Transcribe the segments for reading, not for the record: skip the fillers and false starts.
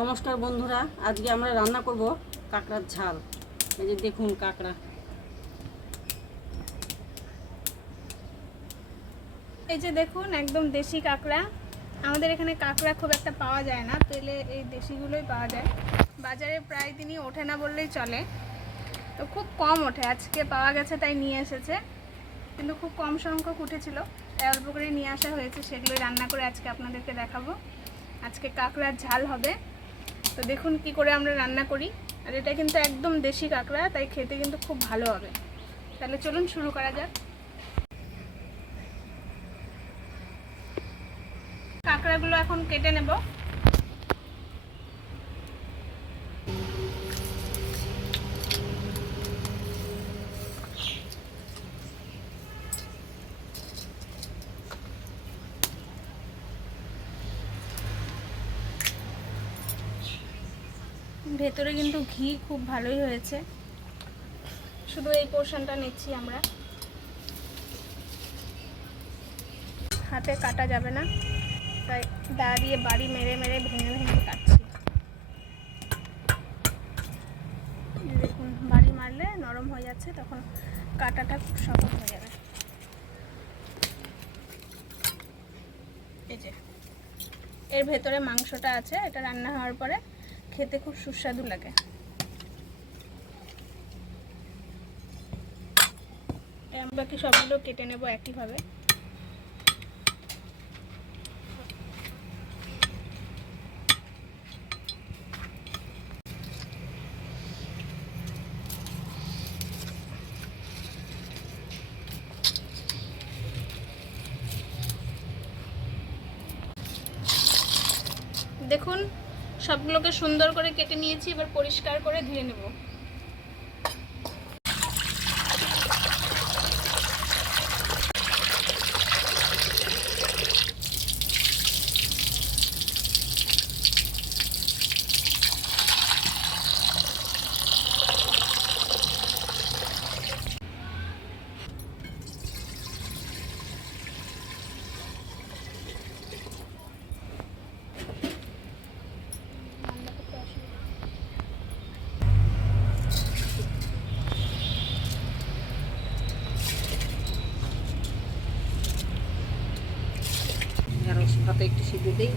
নমস্কার বন্ধুরা, আজকে আমরা রান্না করব কাঁকড়ার ঝাল। এই যে দেখুন কাঁকড়া, এই যে দেখুন একদম দেশি কাঁকড়া। আমাদের এখানে কাঁকড়া খুব একটা পাওয়া যায় না, পেলে এই দেশিগুলোই পাওয়া যায়। বাজারে প্রায় দিনই ওঠে না বললেই চলে, তো খুব কম ওঠে। আজকে পাওয়া গেছে তাই নিয়ে এসেছে, কিন্তু খুব কম সংখ্যক উঠেছিল, তাই অল্প করে নিয়ে আসা হয়েছে। সেগুলোই রান্না করে আজকে আপনাদেরকে দেখাবো। আজকে কাঁকড়ার ঝাল হবে, তো দেখুন কি করে আমরা রান্না করি। আর এটা কিন্তু একদম দেশি কাঁকড়া, তাই খেতে কিন্তু খুব ভালো হবে। তাহলে চলুন শুরু করা যাক। কাঁকড়াগুলো এখন কেটে নেব। ভেতরে কিন্তু ঘি খুব ভালোই হয়েছে, শুধু এই পোর্শনটা নিচ্ছি আমরা। হাতে কাটা যাবে না, তাই দা দিয়ে বাড়ি মেরে মেরে ভেঙে ভেঙে কাটছি। দেখুন বাড়ি মারলে নরম হয়ে যাচ্ছে, তখন কাটাটা খুব সহজ হয়ে যাবে। এই যে এর ভেতরে মাংসটা আছে, এটা রান্না হওয়ার পরে খেতে খুব সুস্বাদু লাগে। বাকি সবগুলো কেটে নেব একইভাবে। দেখুন সবগুলোকে সুন্দর করে কেটে নিয়েছি, এবার পরিষ্কার করে ধুয়ে নেব। ঢেঁড়স ভাতে একটু সিদ্ধ দিই।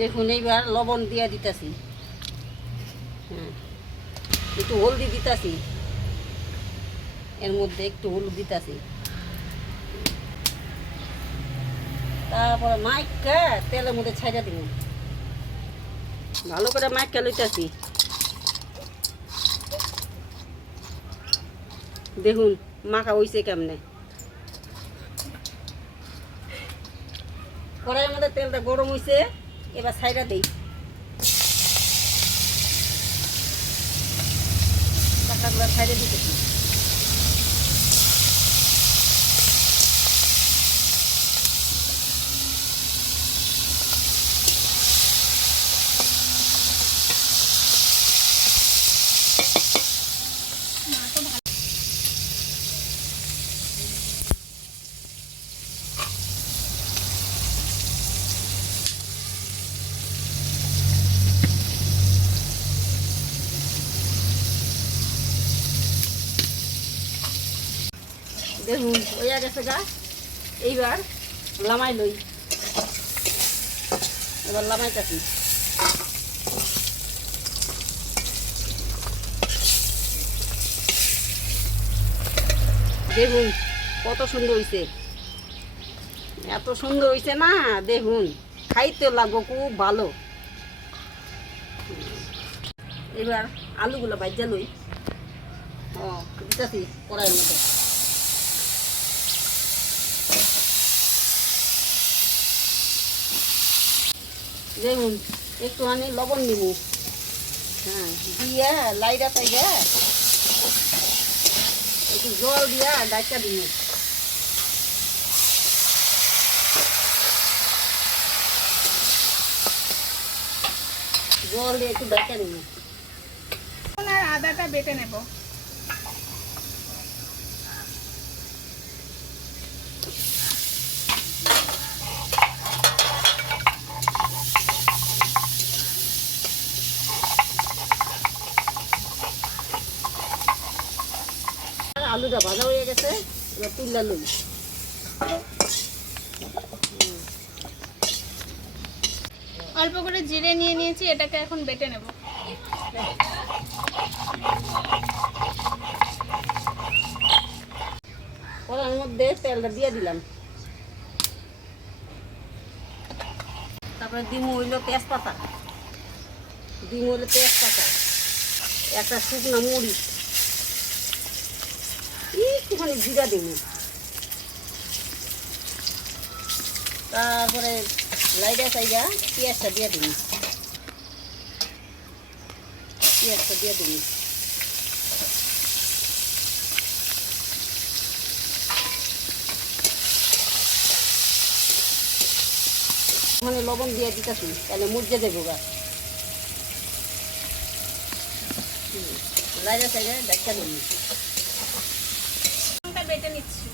দেখুন এইবার লবণ দিয়ে দিতেছি, হ্যাঁ একটু হলদি দিতেছি, এর মধ্যে একটু হলুদ দিতেছি। তারপরে মাইকা তেলের মধ্যে ছাইড়া দিব, ভালো করে মাইকা লইতেছি। দেখুন মাখা হইছে কেমনে। কড়াইয়ের মধ্যে তেলটা গরম হইছে, এবার ছাইড়া দেই। কাঁকড়াগুলো ছাইড়ে দিতেছি। দেখুন হইয়া গেছে গা। এইবার লামাই লই, এবার লামাইতাছি। দেখুন কত সুন্দর হইছে, এত সুন্দর হইছে না, দেখুন খাইতে লাগবো খুব ভালো। এবার আলুগুলো ভাজা লই। দিতেছি কড়াইয়ের মধ্যে। দেখুন একটুখানি লবণ নিব, হ্যাঁ দিয়া লাইরা তাইরা একটু জল দিয়া ডাইকা দিব। জল দিয়ে একটু ডাইকা দিব। আর আদাটা বেটে নেব। আলুটা ভাজা হয়ে গেছে, এবার তুললা লই। অল্প করে জিরে নিয়ে নিয়েছি, এটাকে এখন বেটে নেব। কড়াইয়ের মধ্যে তেলটা দিয়ে দিলাম, তারপরে দিমু হইলো তেজপাতা, দিমু হইলো তেজপাতা, একটা শুকনো মরিচ, একটুখানি জিরা দিমু, তারপরে লাইডা চাইডা পেঁয়াজটা দিয়ে দিমু, পেঁয়াজটা দিয়ে দিমু। মানে লবণ দিয়ে দিতেছি, তাহলে মুরজে দেবো গা। লাইডা চাইডা দেখা দিমু। বেটে নিচ্ছি।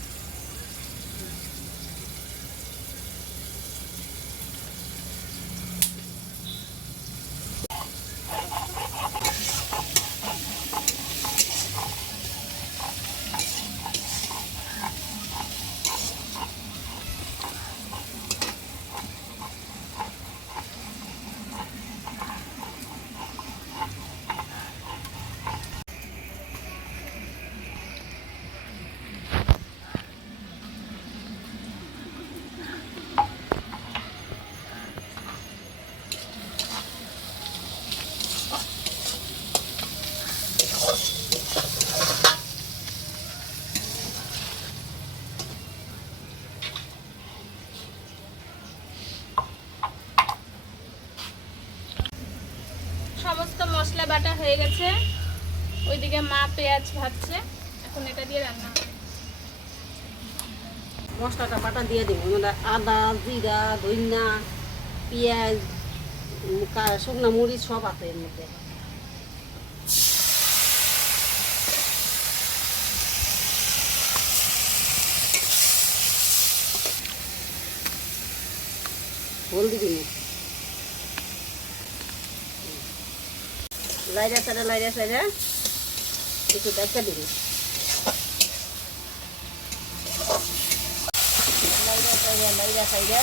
সমস্ত মশলা বাটা হয়ে গেছে, ওইদিকে মা পেঁয়াজ ভাজছে, এখন এটা দিয়ে রান্না হবে। মশলাটা বাটা দিয়ে দেবো, মানে আদা জিরা ধনিয়া পেঁয়াজ শুকনো মরিচ সব আছে এর মধ্যে। হলদি দিব, লাইরা সাইডা একটু দেখা দিব, লাইরা সাইডা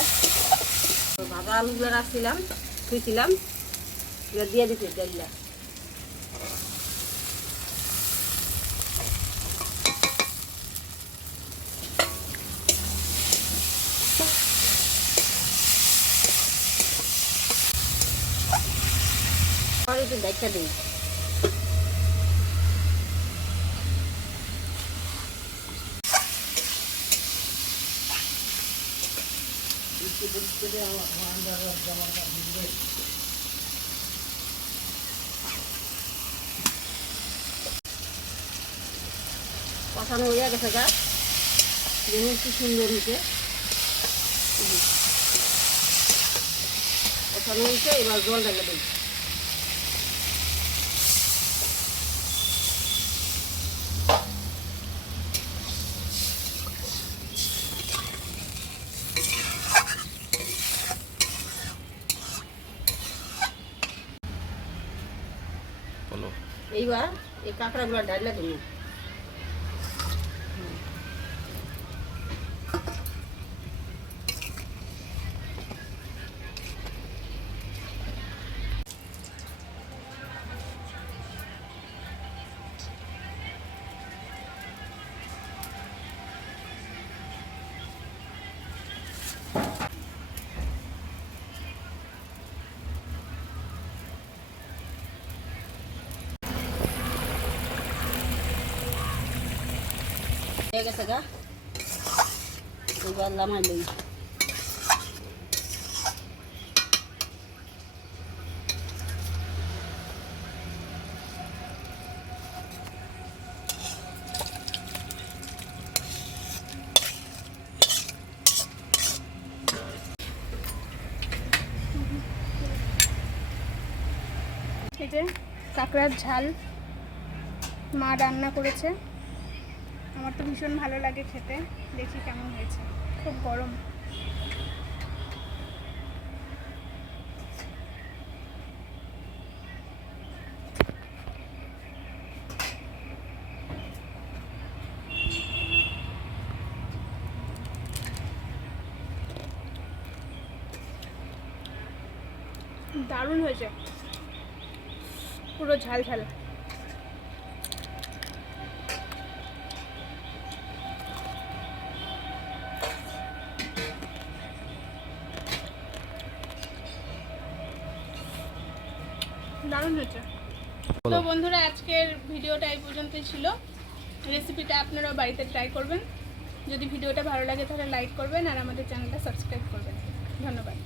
ভাজা আলুগুলো রাখছিলাম ধুইছিলাম, এবার দিয়ে দিচ্ছি ডাইলা। একটু দেখা দিই, কষানো হয়ে গেছে গা, দেখুন কি সুন্দর হয়েছে, কষানো হয়েছে। এবার জল ঢেলে দিই, এইবার এই কাঁকড়াগুলো ঢাইলা দিই। হয়ে গেছে গা, এবার লামাই লই। এই যে কাঁকড়ার ঝাল মা রান্না করেছে, আমার তো ভীষণ ভালো লাগে খেতে। দেখি কেমন হয়েছে, খুব গরম। দারুণ হয়েছে, পুরো ঝাল ঝাল। দারুণ হয়েছে। তো বন্ধুরা, আজকের ভিডিওটা এই পর্যন্তই ছিল। রেসিপিটা আপনারাও বাড়িতে ট্রাই করবেন। যদি ভিডিওটা ভালো লাগে তাহলে লাইক করবেন আর আমাদের চ্যানেলটা সাবস্ক্রাইব করবেন। ধন্যবাদ।